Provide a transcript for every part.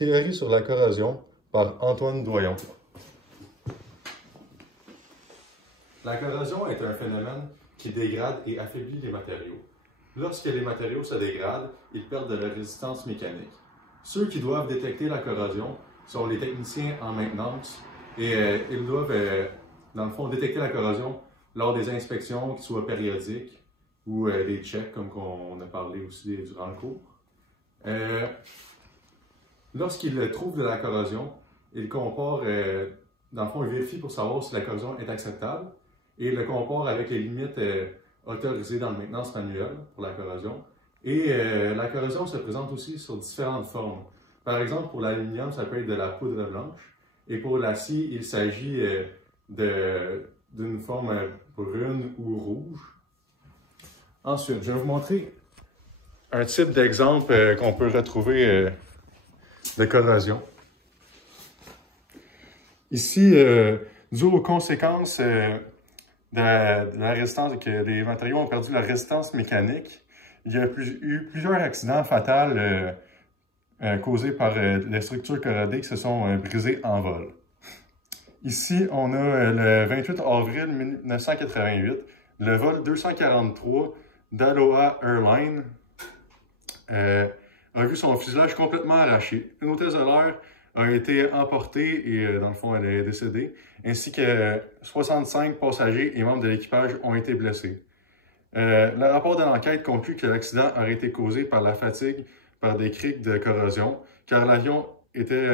Théorie sur la corrosion par Antoine Doyon. La corrosion est un phénomène qui dégrade et affaiblit les matériaux. Lorsque les matériaux se dégradent, ils perdent de leur résistance mécanique. Ceux qui doivent détecter la corrosion sont les techniciens en maintenance et ils doivent, dans le fond, détecter la corrosion lors des inspections, qui soient périodiques ou des checks, comme on a parlé aussi durant le cours. Lorsqu'ils trouvent de la corrosion, ils comparent, dans le fond, ils vérifient pour savoir si la corrosion est acceptable et ils le comparent avec les limites autorisées dans le maintenance manuelle pour la corrosion. Et la corrosion se présente aussi sur différentes formes. Par exemple, pour l'aluminium, ça peut être de la poudre blanche. Et pour l'acier, il s'agit d'une forme brune ou rouge. Ensuite, je vais vous montrer un type d'exemple qu'on peut retrouver de corrosion. Ici, dû aux conséquences de la résistance, que les matériaux ont perdu la résistance mécanique, il y a eu plusieurs accidents fatals causés par les structures corrodées qui se sont brisées en vol. Ici, on a le 28 avril 1988, le vol 243 d'Aloha Airlines a vu son fuselage complètement arraché. Une hôtesse de l'air a été emportée et, dans le fond, elle est décédée, ainsi que 65 passagers et membres de l'équipage ont été blessés. Le rapport de l'enquête conclut que l'accident aurait été causé par la fatigue par des criques de corrosion, car l'avion était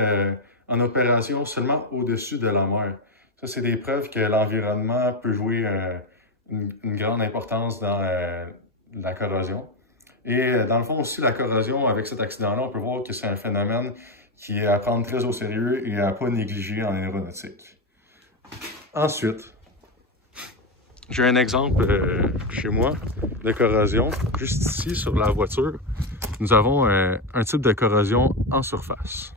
en opération seulement au-dessus de la mer. Ça, c'est des preuves que l'environnement peut jouer une grande importance dans la corrosion. Et dans le fond aussi, la corrosion, avec cet accident-là, on peut voir que c'est un phénomène qui est à prendre très au sérieux et à ne pas négliger en aéronautique. Ensuite, j'ai un exemple chez moi de corrosion. Juste ici, sur la voiture, nous avons un type de corrosion en surface.